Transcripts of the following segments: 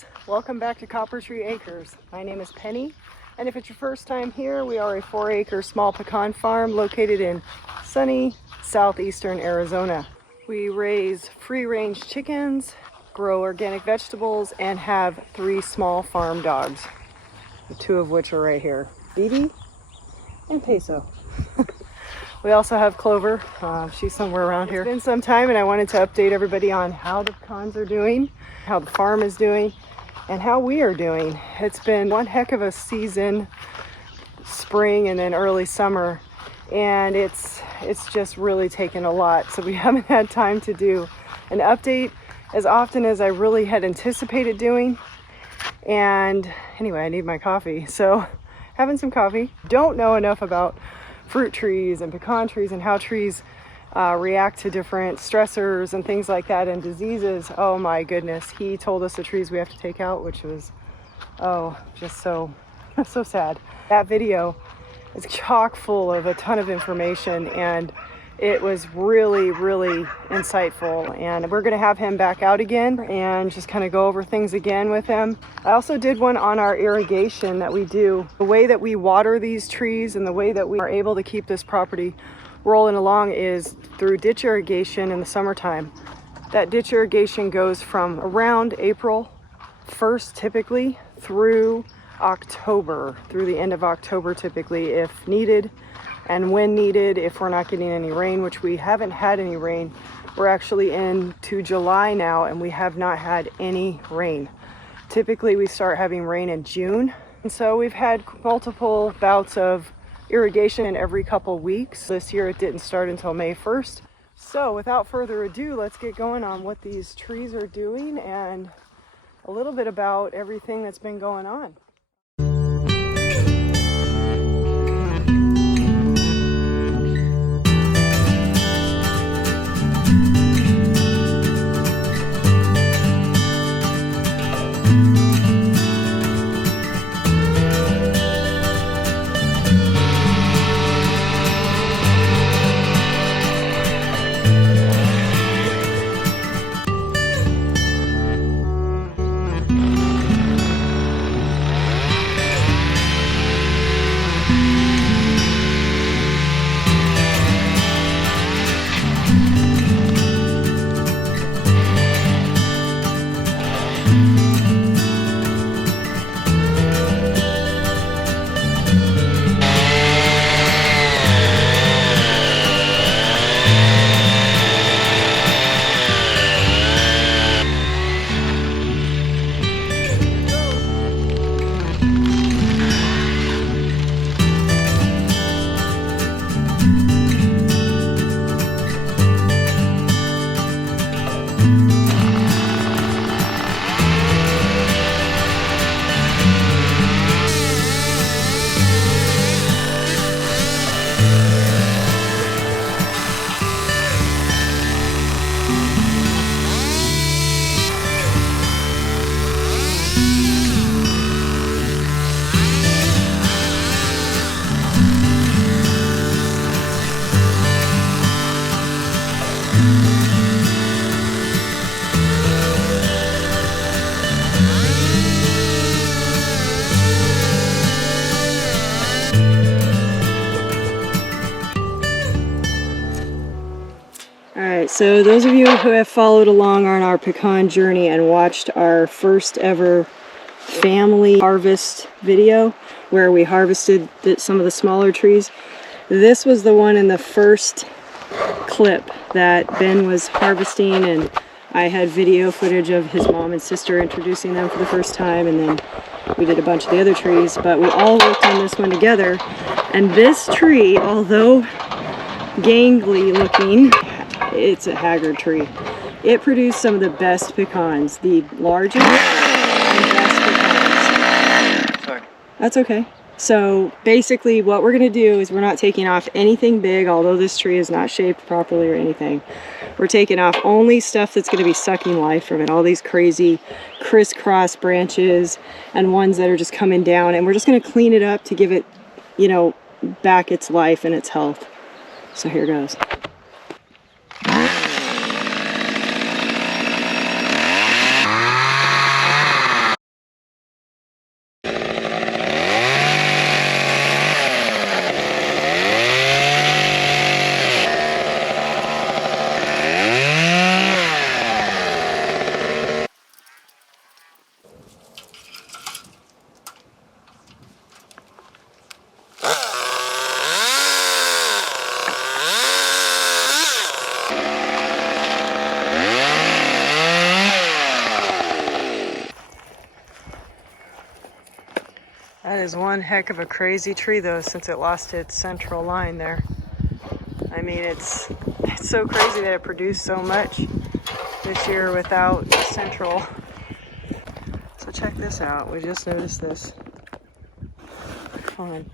folks, welcome back to Coppertree Acres. My name is Penny, and if it's your first time here, we are a 4-acre small pecan farm located in sunny southeastern Arizona. We raise free-range chickens, grow organic vegetables, and have 3 small farm dogs, 2 of which are right here, Dee and Peso. We also have Clover. She's somewhere around here. It's been some time and I wanted to update everybody on how the pecans are doing, how the farm is doing, and how we are doing. It's been one heck of a season, spring and then early summer, and it's just really taken a lot. So we haven't had time to do an update as often as I really had anticipated doing. And anyway, I need my coffee. So having some coffee. Don't know enough about fruit trees and pecan trees and how trees react to different stressors and things like that and diseases. Oh my goodness, he told us the trees we have to take out, which was just so sad. That video is chock full of a ton of information, and it was really insightful, and we're going to have him back out again and just kind of go over things again with him. I also did one on our irrigation that we do, the way that we water these trees and the way that we are able to keep this property rolling along is through ditch irrigation in the summertime. That ditch irrigation goes from around April 1st typically through October, through the end of October typically if needed. And when needed, if we're not getting any rain, which we haven't had any rain, we're actually into July now and we have not had any rain. Typically we start having rain in June. And so we've had multiple bouts of irrigation in every couple weeks. This year it didn't start until May 1st. So without further ado, let's get going on what these trees are doing and a little bit about everything that's been going on. Alright, so those of you who have followed along on our pecan journey and watched our first ever family harvest video where we harvested some of the smaller trees, this was the one in the first clip that Ben was harvesting, and I had video footage of his mom and sister introducing them for the first time, and then we did a bunch of the other trees, but we all worked on this one together. And this tree, although gangly looking, it's a haggard tree. It produced some of the best pecans, the largest and best pecans. Sorry. That's okay. So basically what we're going to do is we're not taking off anything big, although this tree is not shaped properly or anything. We're taking off only stuff that's going to be sucking life from it, all these crazy crisscross branches and ones that are just coming down, and we're just going to clean it up to give it, you know, back its life and its health. So here goes. is one heck of a crazy tree though, since it lost its central line there. I mean, it's so crazy that it produced so much this year without the central. So check this out. We just noticed this pecan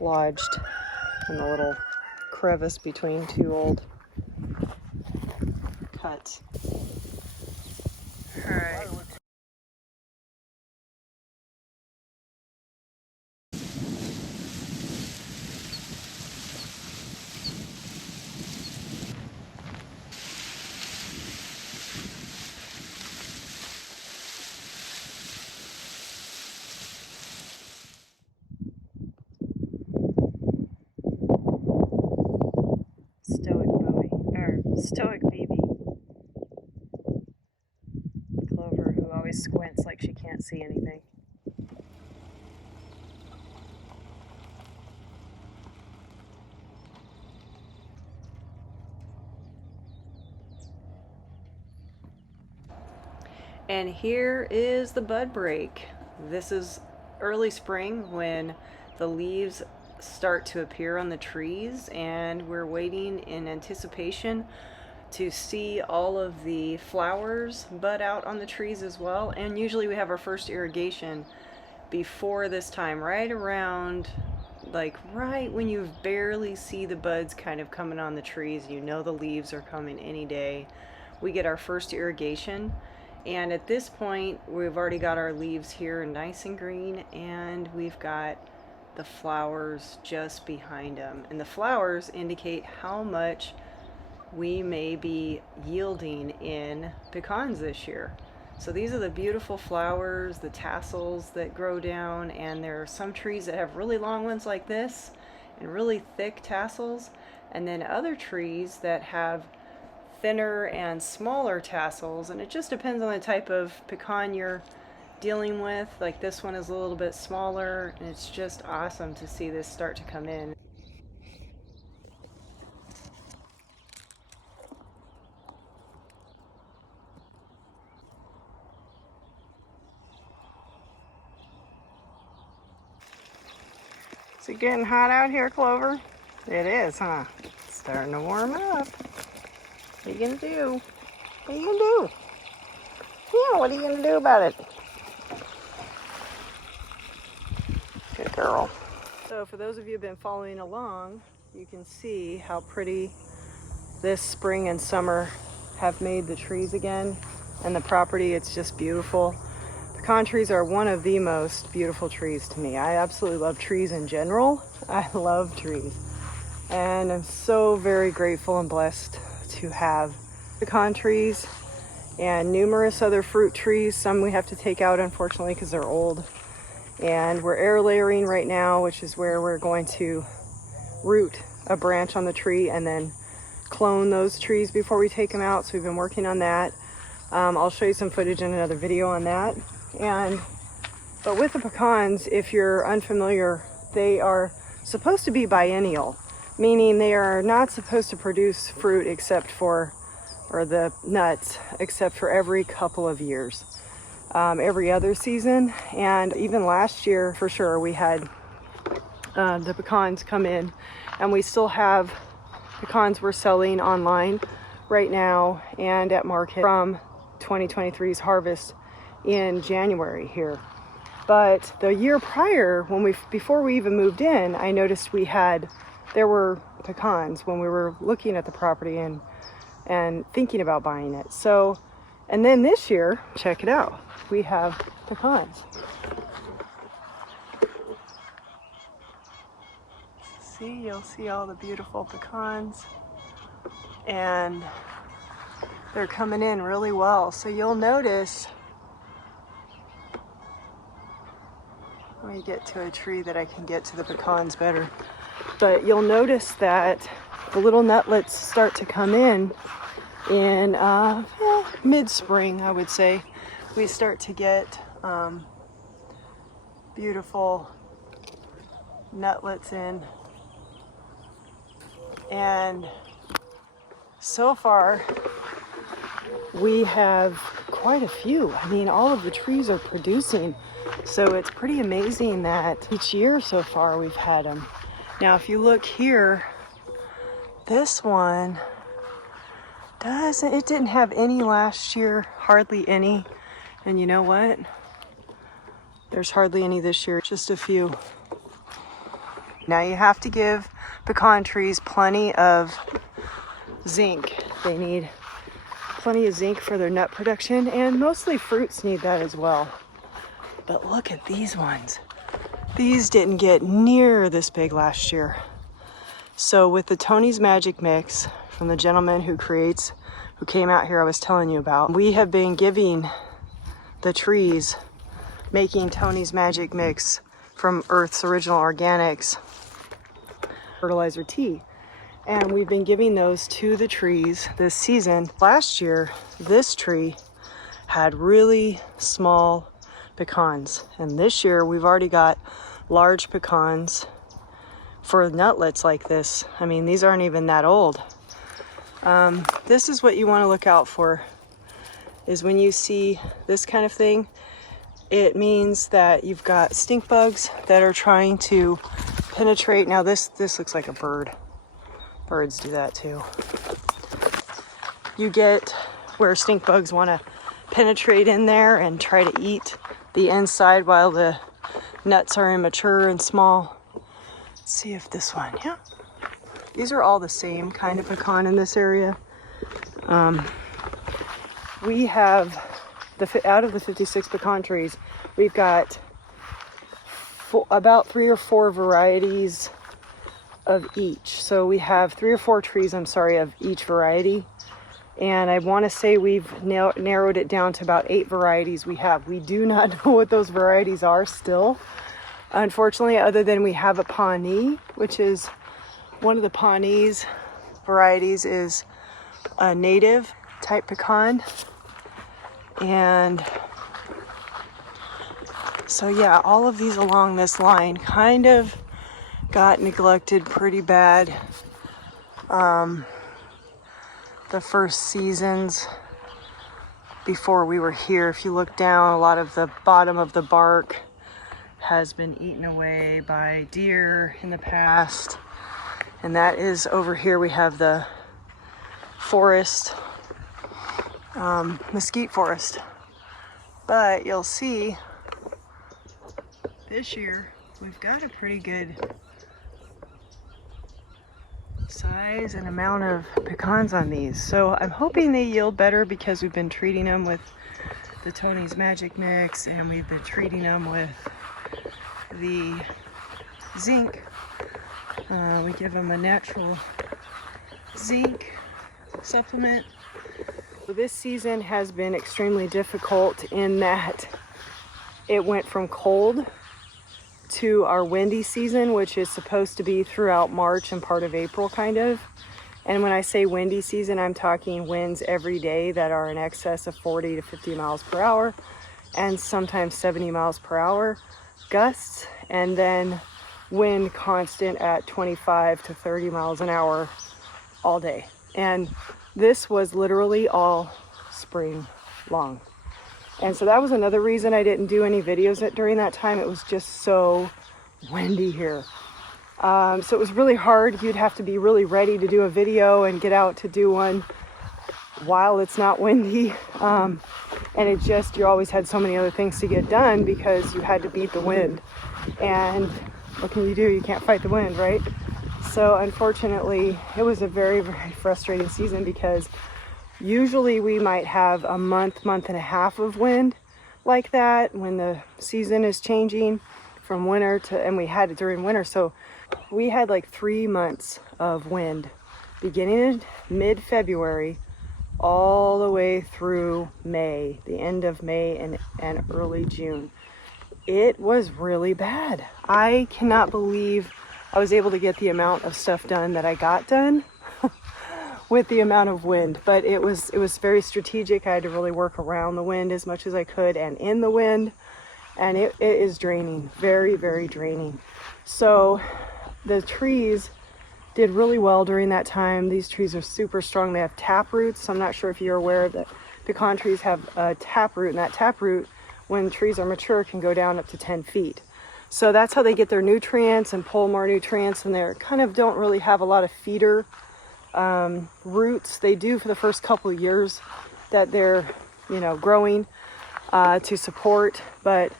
lodged in the little crevice between two old cuts. All right. Stoic baby Clover, who always squints like she can't see anything. And here is the bud break. This is early spring when the leaves start to appear on the trees, and we're waiting in anticipation to see all of the flowers bud out on the trees as well. And usually we have our first irrigation before this time, right around, like right when you barely see the buds kind of coming on the trees. You know the leaves are coming any day. We get our first irrigation, and at this point we've already got our leaves here nice and green, and we've got the flowers just behind them. And the flowers indicate how much we may be yielding in pecans this year. So these are the beautiful flowers, the tassels that grow down, and there are some trees that have really long ones like this and really thick tassels, and then other trees that have thinner and smaller tassels, and it just depends on the type of pecan you're dealing with. Like this one is a little bit smaller, and it's just awesome to see this start to come in. Is it getting hot out here, Clover? It is, huh? It's starting to warm up. What are you gonna do? What are you gonna do? Yeah, what are you gonna do about it? Good girl. So for those of you who've been following along, you can see how pretty this spring and summer have made the trees again, and the property. It's just beautiful. Pecan trees are one of the most beautiful trees to me. I absolutely love trees in general. I love trees, and I'm so very grateful and blessed to have pecan trees and numerous other fruit trees. Some we have to take out, unfortunately, because they're old, and we're air layering right now, which is where we're going to root a branch on the tree and then clone those trees before we take them out. So we've been working on that. I'll show you some footage in another video on that. But with the pecans, if you're unfamiliar, they are supposed to be biennial, meaning they are not supposed to produce fruit except for, or the nuts, except for every couple of years, every other season. And even last year, for sure, we had the pecans come in, and we still have pecans we're selling online right now and at market from 2023's harvest in January here. But the year prior, before we even moved in, I noticed there were pecans when we were looking at the property and thinking about buying it. So, and then this year, check it out, we have pecans. See, you'll see all the beautiful pecans, and they're coming in really well. So you'll notice, let me get to a tree that I can get to the pecans better. But you'll notice that the little nutlets start to come in mid-spring, I would say. We start to get beautiful nutlets in. And so far, we have quite a few. I mean, all of the trees are producing. So it's pretty amazing that each year so far we've had them. Now, if you look here, this one it didn't have any last year, hardly any. And you know what? There's hardly any this year, just a few. Now you have to give pecan trees plenty of zinc. They need plenty of zinc for their nut production, and mostly fruits need that as well. But look at these ones. These didn't get near this big last year. So with the Tony's Magic Mix from the gentleman who came out here I was telling you about, we have been giving the trees, making Tony's Magic Mix from Earth's Original Organics fertilizer tea. And we've been giving those to the trees this season. Last year, this tree had really small pecans. And this year, we've already got large pecans for nutlets like this. I mean, these aren't even that old. This is what you want to look out for, is when you see this kind of thing, it means that you've got stink bugs that are trying to penetrate. Now this looks like a bird. Birds do that too. You get where stink bugs want to penetrate in there and try to eat the inside while the nuts are immature and small. Let's see if this one, yeah. These are all the same kind of pecan in this area. We have, out of the 56 pecan trees, we've got about 3 or 4 varieties of each. So we have 3 or 4 trees, of each variety. And I want to say we've narrowed it down to about 8 varieties we have. We do not know what those varieties are still, unfortunately, other than we have a Pawnee, which is one of the Pawnee's varieties is a native type pecan. And so yeah, all of these along this line kind of got neglected pretty bad the first seasons before we were here. If you look down, a lot of the bottom of the bark has been eaten away by deer in the past. And that is over here. We have the forest, mesquite forest. But you'll see this year we've got a pretty good size and amount of pecans on these. So I'm hoping they yield better because we've been treating them with the Tony's Magic Mix and we've been treating them with the zinc. We give them a natural zinc supplement. This season has been extremely difficult in that it went from cold to our windy season, which is supposed to be throughout March and part of April kind of. And when I say windy season, I'm talking winds every day that are in excess of 40 to 50 miles per hour and sometimes 70 miles per hour gusts, and then wind constant at 25 to 30 miles an hour all day. And this was literally all spring long. And so that was another reason I didn't do any videos during that time. It was just so windy here. So it was really hard. You'd have to be really ready to do a video and get out to do one while it's not windy. And it just, you always had so many other things to get done because you had to beat the wind. And what can you do? You can't fight the wind, right? So unfortunately, it was a very, very frustrating season because usually we might have a month and a half of wind like that when the season is changing from winter to, and we had it during winter. So we had like 3 months of wind beginning in mid-February all the way through May, the end of May and early June. It was really bad. I cannot believe I was able to get the amount of stuff done that I got done with the amount of wind, but it was very strategic. I had to really work around the wind as much as I could and in the wind, and it is draining, very, very draining. So the trees did really well during that time. These trees are super strong. They have tap roots. So I'm not sure if you're aware that pecan trees have a taproot, and that taproot, when trees are mature, can go down up to 10 feet. So that's how they get their nutrients and pull more nutrients, and they kind of don't really have a lot of feeder roots. They do for the first couple of years that they're, growing to support, but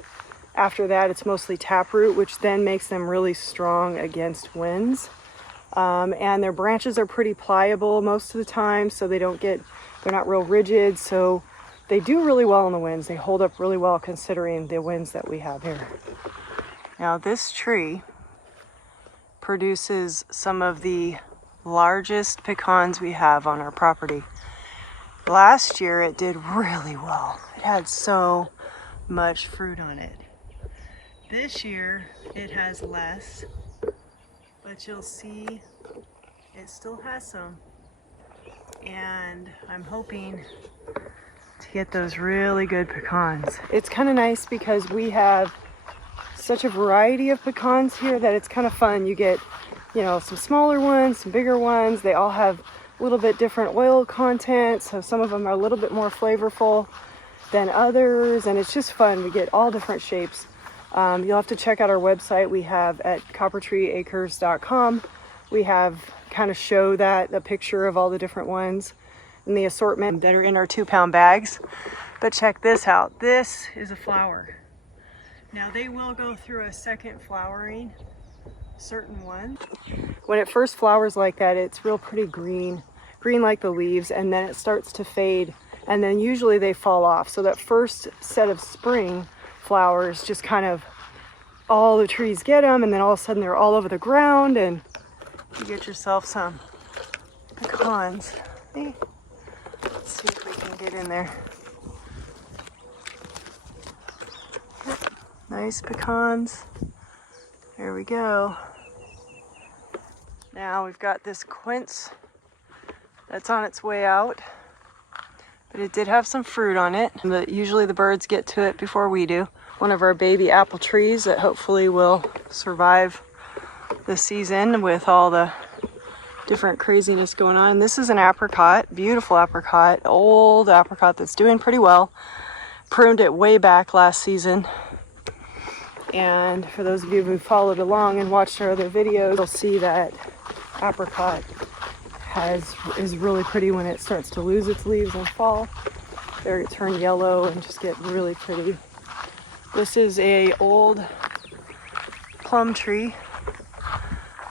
after that it's mostly taproot, which then makes them really strong against winds. And their branches are pretty pliable most of the time, so they're not real rigid, so they do really well in the winds. They hold up really well considering the winds that we have here. Now this tree produces some of the largest pecans we have on our property. Last year it did really well. It had so much fruit on it. This year it has less, but you'll see it still has some. And I'm hoping to get those really good pecans. It's kind of nice because we have such a variety of pecans here that it's kind of fun. You get, some smaller ones, some bigger ones. They all have a little bit different oil content, so some of them are a little bit more flavorful than others, and it's just fun. We get all different shapes. You'll have to check out our website we have at coppertreeacres.com. We have kind of show that, a picture of all the different ones and the assortment that are in our 2-pound bags. But check this out. This is a flower. Now they will go through a second flowering, certain ones. When it first flowers like that, it's real pretty green like the leaves, and then it starts to fade, and then usually they fall off. So that first set of spring flowers just kind of, all the trees get them, and then all of a sudden they're all over the ground, and you get yourself some pecans. Hey, let's see if we can get in there. Nice pecans. There we go. Now we've got this quince that's on its way out, but it did have some fruit on it. But usually the birds get to it before we do. One of our baby apple trees that hopefully will survive the season with all the different craziness going on. This is an apricot, beautiful apricot, old apricot that's doing pretty well. Pruned it way back last season. And for those of you who followed along and watched our other videos, you'll see that apricot is really pretty when it starts to lose its leaves in fall. They turn yellow and just get really pretty. This is a old plum tree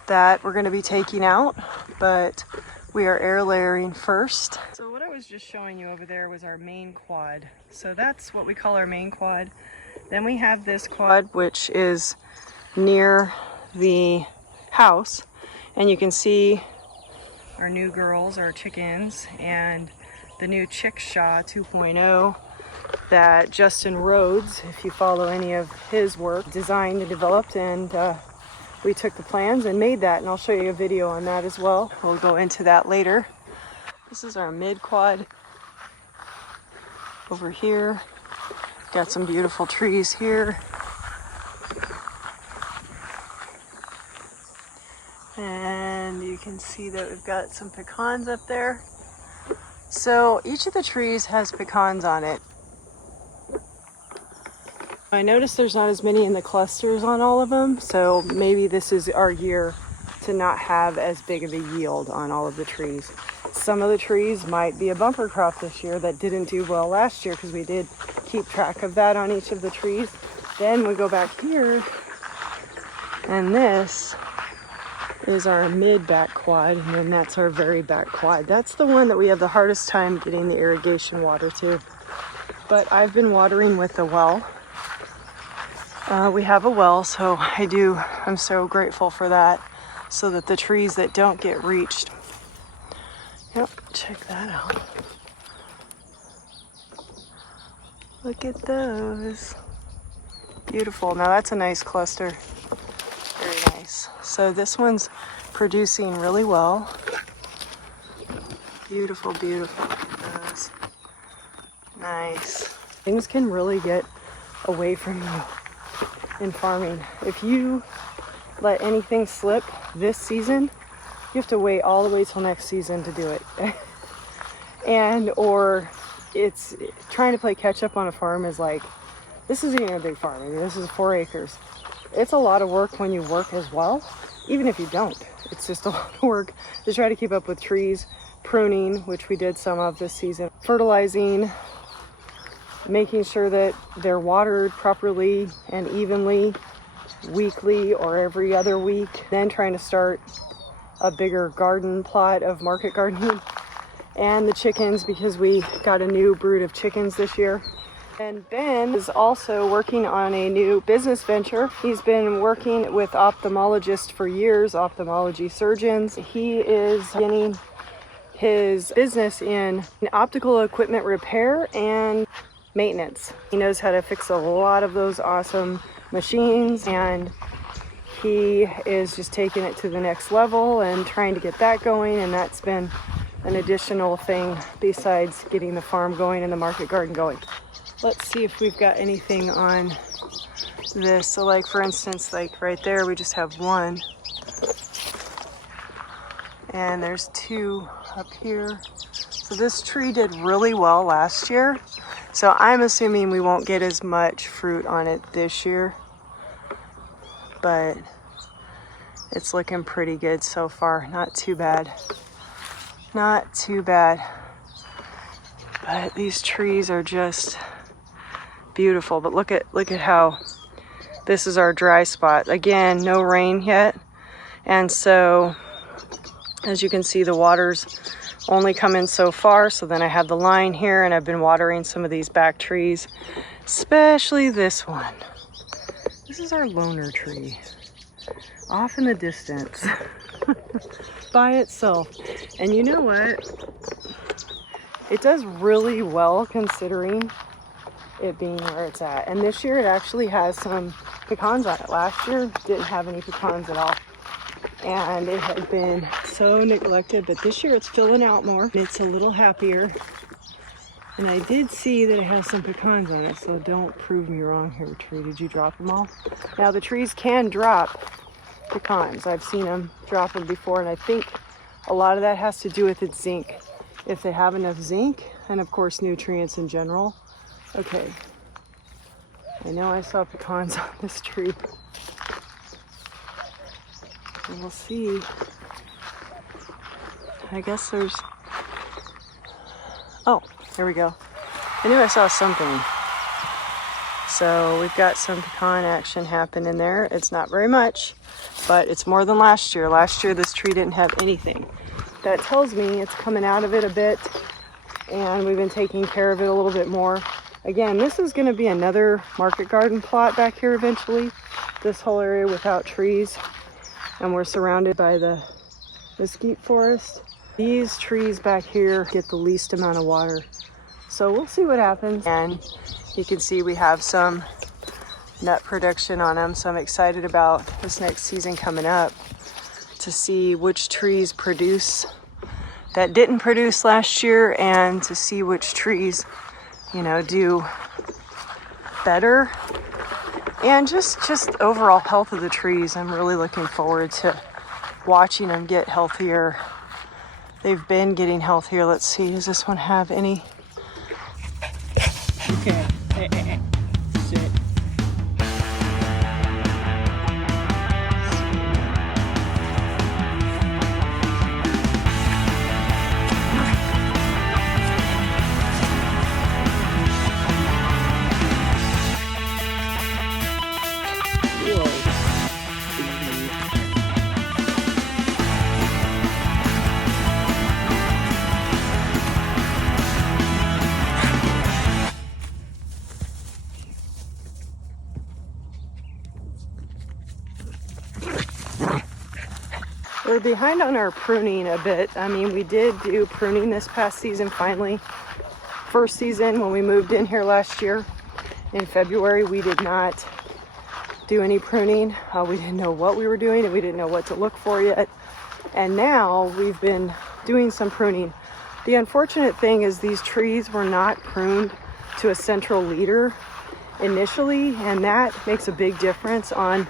that we're going to be taking out, but we are air layering first. So what I was just showing you over there was our main quad. So that's what we call our main quad. Then we have this quad, which is near the house, and you can see our new girls, our chickens, and the new Chickshaw 2.0 that Justin Rhodes, if you follow any of his work, designed and developed, and we took the plans and made that, and I'll show you a video on that as well. We'll go into that later. This is our mid quad over here. Got some beautiful trees here. And you can see that we've got some pecans up there. So each of the trees has pecans on it. I noticed there's not as many in the clusters on all of them, so maybe this is our year to not have as big of a yield on all of the trees. Some of the trees might be a bumper crop this year that didn't do well last year, because we did keep track of that on each of the trees. Then we go back here, and this is our mid back quad, and then that's our very back quad. That's the one that we have the hardest time getting the irrigation water to. But I've been watering with the well. We have a well, so I'm so grateful for that, so that the trees that don't get reached. Yep, check that out. Look at those. Beautiful. Now that's a nice cluster. Very nice. So this one's producing really well. Beautiful, beautiful. Look at those. Nice. Things can really get away from you in farming. If you let anything slip this season, you have to wait all the way till next season to do it. Or it's trying to play catch up on a farm is like, this isn't even a big farm. I mean, this is 4 acres. It's a lot of work when you work as well, even if you don't. It's just a lot of work to try to keep up with trees, pruning, which we did some of this season, fertilizing, making sure that they're watered properly and evenly, weekly or every other week, then trying to start a bigger garden plot of market gardening, and the chickens, because we got a new brood of chickens this year. And Ben is also working on a new business venture. He's been working with ophthalmologists for years, ophthalmology surgeons. He is beginning his business in optical equipment repair and maintenance. He knows how to fix a lot of those awesome machines, and he is just taking it to the next level and trying to get that going, and that's been an additional thing besides getting the farm going and the market garden going. Let's see if we've got anything on this. So like for instance, like right there, we just have one. And there's 2 up here. So this tree did really well last year. So I'm assuming we won't get as much fruit on it this year. But it's looking pretty good so far. Not too bad. Not too bad. But these trees are just beautiful. But look at how this is our dry spot. Again, no rain yet. And so as you can see, the water's only come in so far. So then I have the line here, and I've been watering some of these back trees, especially this one. This is our loner tree off in the distance by itself. And you know what? It does really well considering it being where it's at. And this year it actually has some pecans on it. Last year didn't have any pecans at all. And it had been so neglected, but this year it's filling out more. It's a little happier. And I did see that it has some pecans on it, so don't prove me wrong here, tree. Did you drop them all? Now the trees can drop pecans. I've seen them drop them before, and I think a lot of that has to do with its zinc. If they have enough zinc, and of course nutrients in general. Okay, I know I saw pecans on this tree. And we'll see. I guess there's, oh, there we go. I knew I saw something. So we've got some pecan action happening there. It's not very much, but it's more than last year. Last year this tree didn't have anything. That tells me it's coming out of it a bit, and we've been taking care of it a little bit more. Again, this is going to be another market garden plot back here eventually. This whole area without trees, and we're surrounded by the mesquite forest. These trees back here get the least amount of water. So we'll see what happens. And you can see we have some nut production on them. So I'm excited about this next season coming up to see which trees produce that didn't produce last year, and to see which trees, you know, do better. And just overall health of the trees. I'm really looking forward to watching them get healthier. They've been getting healthier. Let's see, does this one have any? Okay, sit. We're behind on our pruning a bit. I mean, we did do pruning this past season finally. First season when we moved in here last year in February, we did not do any pruning. We didn't know what we were doing, and we didn't know what to look for yet. And now we've been doing some pruning. The unfortunate thing is these trees were not pruned to a central leader initially, and that makes a big difference on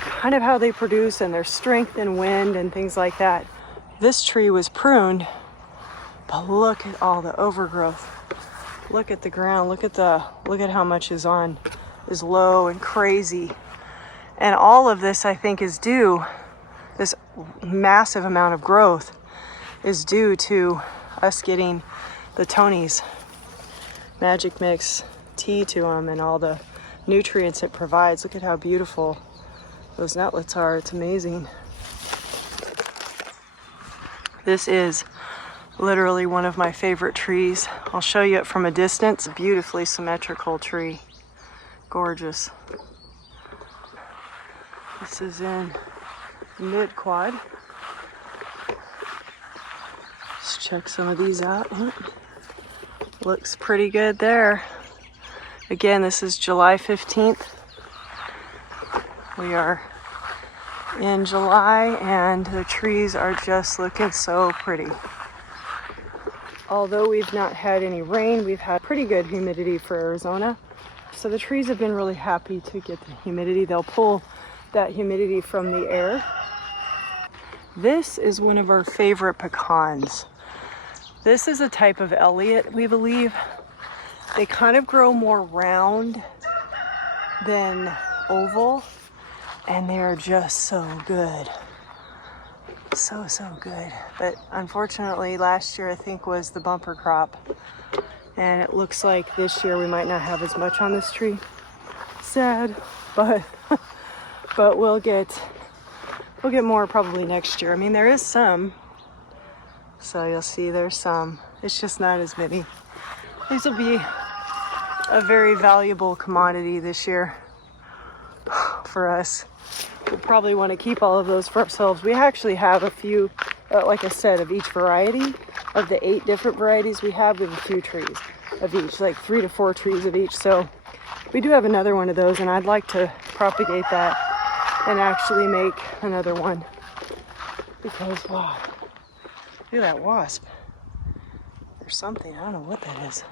kind of how they produce and their strength and wind and things like that. This tree was pruned, but look at all the overgrowth. Look at the ground. Look at how much is low and crazy. And all of this, I think, is due, this massive amount of growth is due to us getting the Tony's Magic Mix tea to them and all the nutrients it provides. Look at how beautiful those nutlets are. It's amazing. This is literally one of my favorite trees. I'll show you it from a distance. Beautifully symmetrical tree. Gorgeous. This is in mid-quad. Let's check some of these out. Looks pretty good there. Again, this is July 15th. We are in July and the trees are just looking so pretty. Although we've not had any rain, we've had pretty good humidity for Arizona. So the trees have been really happy to get the humidity. They'll pull that humidity from the air. This is one of our favorite pecans. This is a type of Elliott, we believe. They kind of grow more round than oval, and they're just so good. So good. But unfortunately, last year I think was the bumper crop, and it looks like this year we might not have as much on this tree. Sad, but we'll get more probably next year. I mean, there is some, so you'll see there's some. It's just not as many. These will be a very valuable commodity this year for us. We'll probably want to keep all of those for ourselves. We actually have a few, like I said, of each variety. Of the 8 different varieties we have a few trees of each, like 3 to 4 trees of each. So we do have another one of those, and I'd like to propagate that and actually make another one. Because, wow, look at that wasp. There's something, I don't know what that is.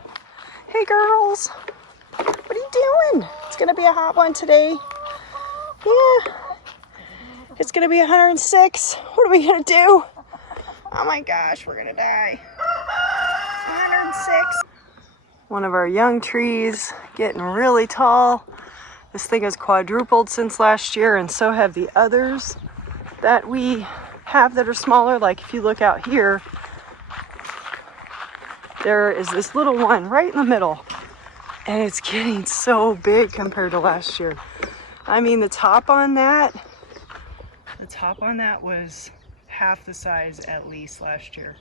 Hey girls, what are you doing? It's gonna be a hot one today. Yeah, it's gonna be 106. What are we gonna do? Oh my gosh, we're gonna die. 106. One of our young trees getting really tall. This thing has quadrupled since last year, and so have the others that we have that are smaller. Like if you look out here, there is this little one right in the middle, and it's getting so big compared to last year. I mean, the top on that was half the size at least last year.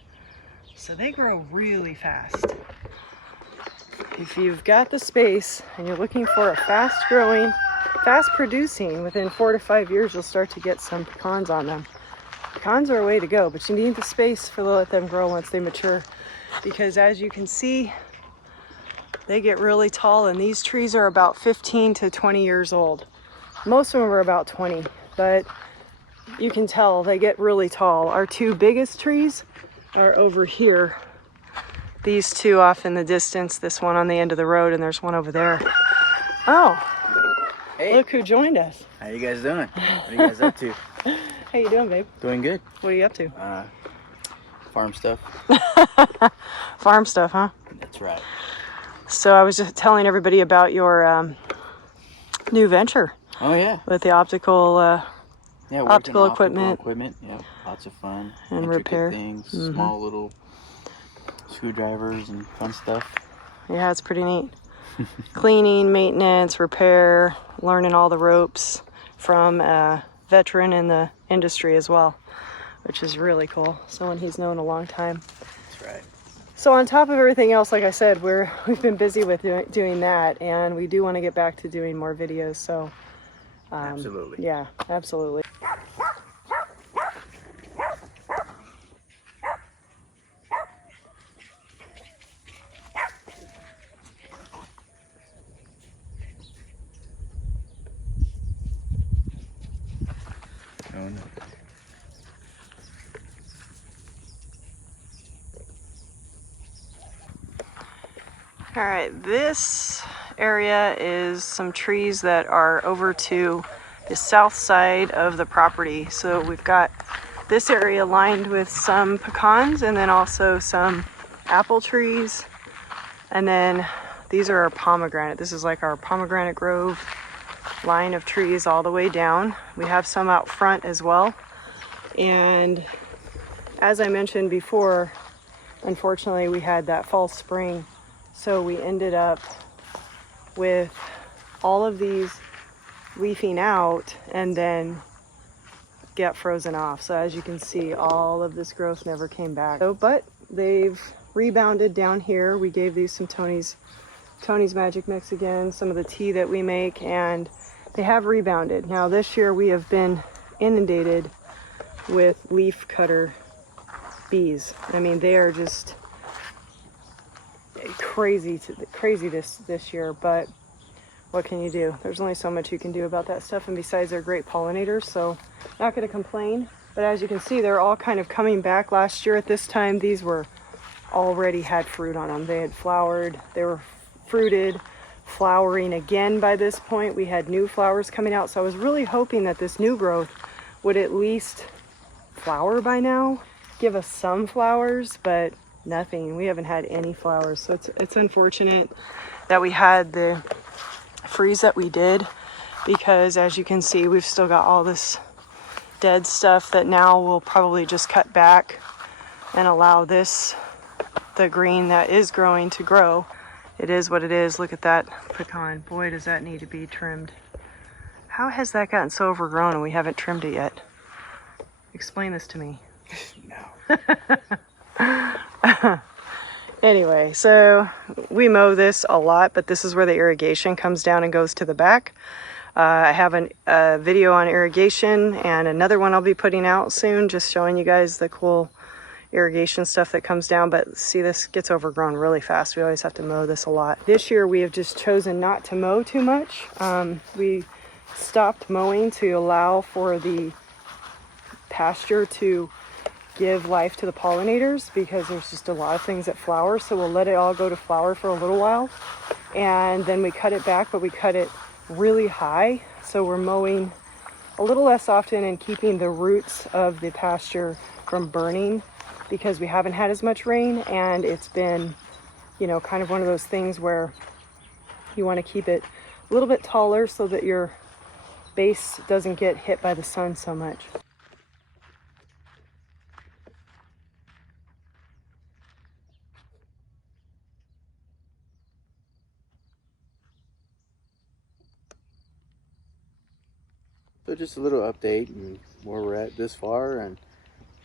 So they grow really fast. If you've got the space and you're looking for a fast growing, fast producing, within 4 to 5 years, you'll start to get some pecans on them. Pecans are a way to go, but you need the space to let them grow once they mature. Because as you can see, they get really tall, and these trees are about 15 to 20 years old. Most of them are about 20, but you can tell they get really tall. Our 2 biggest trees are over here. These 2 off in the distance, this one on the end of the road, and there's one over there. Oh, hey. Look who joined us. How you guys doing? What are you guys up to? How you doing, babe? Doing good. What are you up to? Farm stuff. Farm stuff, huh? That's right. So I was just telling everybody about your new venture. Oh yeah. With the optical optical equipment. Yeah, lots of fun. And intricate repair things, small little screwdrivers and fun stuff. Yeah, it's pretty neat. Cleaning, maintenance, repair, learning all the ropes from a veteran in the industry as well, which is really cool. Someone he's known a long time. That's right. So on top of everything else, like I said, we've been busy with doing that, and we do want to get back to doing more videos. So absolutely. Yeah, absolutely. Oh, no. All right, this area is some trees that are over to the south side of the property. So we've got this area lined with some pecans and then also some apple trees. And then these are our pomegranate. This is like our pomegranate grove line of trees all the way down. We have some out front as well. And as I mentioned before, unfortunately we had that false spring. So we ended up with all of these leafing out and then get frozen off. So as you can see, all of this growth never came back. So, but they've rebounded down here. We gave these some Tony's Magic Mix again, some of the tea that we make, and they have rebounded. Now this year we have been inundated with leaf cutter bees. I mean, they are just crazy this year, but what can you do? There's only so much you can do about that stuff, and besides, they're great pollinators, so not going to complain. But as you can see, they're all kind of coming back. Last year at this time, these were already had fruit on them. They had flowered, they were fruited, flowering again by this point. We had new flowers coming out, so I was really hoping that this new growth would at least flower by now, give us some flowers, but nothing. We haven't had any flowers, so it's unfortunate that we had the freeze that we did, because as you can see, we've still got all this dead stuff that now we'll probably just cut back and allow the green that is growing to grow. It is what it is. Look at that pecan. Boy, does that need to be trimmed. How has that gotten so overgrown and we haven't trimmed it yet? Explain this to me. No. Anyway, so we mow this a lot, but this is where the irrigation comes down and goes to the back. I have a video on irrigation and another one I'll be putting out soon, just showing you guys the cool irrigation stuff that comes down. But see, this gets overgrown really fast. We always have to mow this a lot. This year we have just chosen not to mow too much. We stopped mowing to allow for the pasture to give life to the pollinators, because there's just a lot of things that flower, so we'll let it all go to flower for a little while and then we cut it back, but we cut it really high, so we're mowing a little less often and keeping the roots of the pasture from burning, because we haven't had as much rain, and it's been, you know, kind of one of those things where you want to keep it a little bit taller so that your base doesn't get hit by the sun so much. So just a little update and where we're at this far, and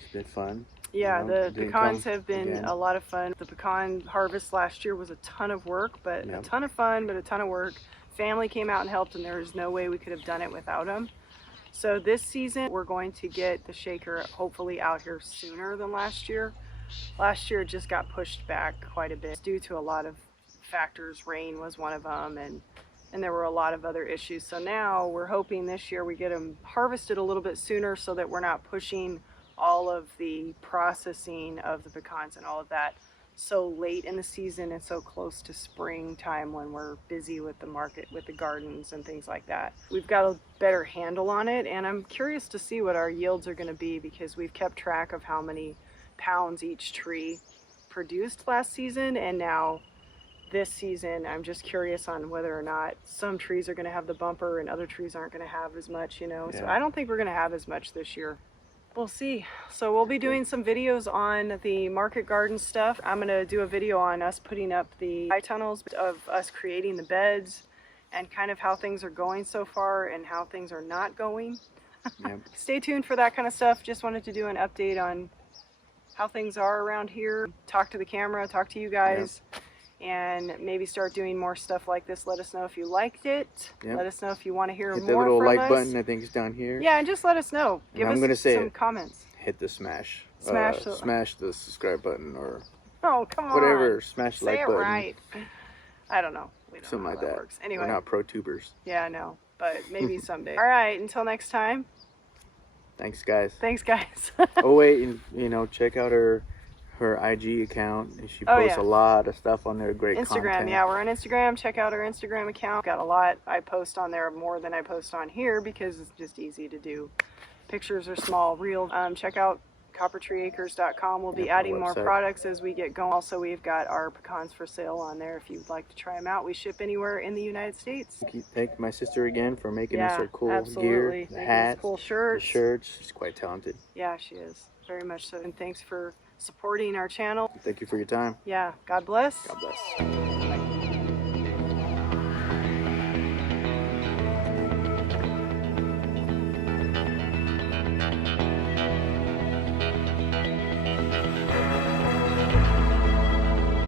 it's been fun. Yeah, You know, the didn't pecans come have been again. a lot of fun. The pecan harvest last year was a ton of work, but Yep. a ton of fun, but a ton of work. Family came out and helped, and there was no way we could have done it without them. So this season, we're going to get the shaker hopefully out here sooner than last year. Last year, it just got pushed back quite a bit due to a lot of factors. Rain was one of them, and there were a lot of other issues. So now we're hoping this year we get them harvested a little bit sooner so that we're not pushing all of the processing of the pecans and all of that so late in the season and so close to springtime when we're busy with the market, with the gardens and things like that. We've got a better handle on it, and I'm curious to see what our yields are going to be, because we've kept track of how many pounds each tree produced last season, and now this season I'm just curious on whether or not some trees are going to have the bumper and other trees aren't going to have as much, you know. So Yeah. I don't think we're going to have as much this year. We'll see. So we'll be doing some videos on the market garden stuff. I'm going to do a video on us putting up the high tunnels, of us creating the beds, and kind of how things are going so far and how things are not going. Yep. Stay tuned for that kind of stuff. Just wanted to do an update on how things are around here, talk to the camera, talk to you guys. Yep. And maybe start doing more stuff like this. Let us know if you liked it. Yep. Let us know if you want to hear Hit more the little from like us. button, I think, is down here. Yeah, and just let us know. Give I'm us gonna say some it. comments. Hit the smash. Smash smash the subscribe button, or Oh, come on. whatever. Smash the Say like it button. right. I don't know. We don't Something know like how that. works. Anyway. We're not pro tubers. Yeah, I know. But maybe someday. All right. Until next time. Thanks, guys. Thanks, guys. Oh wait, and you know, check out her IG account. She Oh, posts yeah. a lot of stuff on there. Great Instagram. content. Yeah, we're on Instagram. Check out our Instagram account. Got a lot. I post on there more than I post on here because it's just easy to do. Pictures are small, real. Check out coppertreeacres.com. We'll be Yep, our adding more website. products as we get going. Also, we've got our pecans for sale on there if you'd like to try them out. We ship anywhere in the United States. Thank my sister again for making us Yeah, our cool absolutely. gear, the Making us hats, cool the shirts. shirts. She's quite talented. Yeah, she is. Very much so. And thanks for supporting our channel. Thank you for your time. Yeah, God bless. God bless.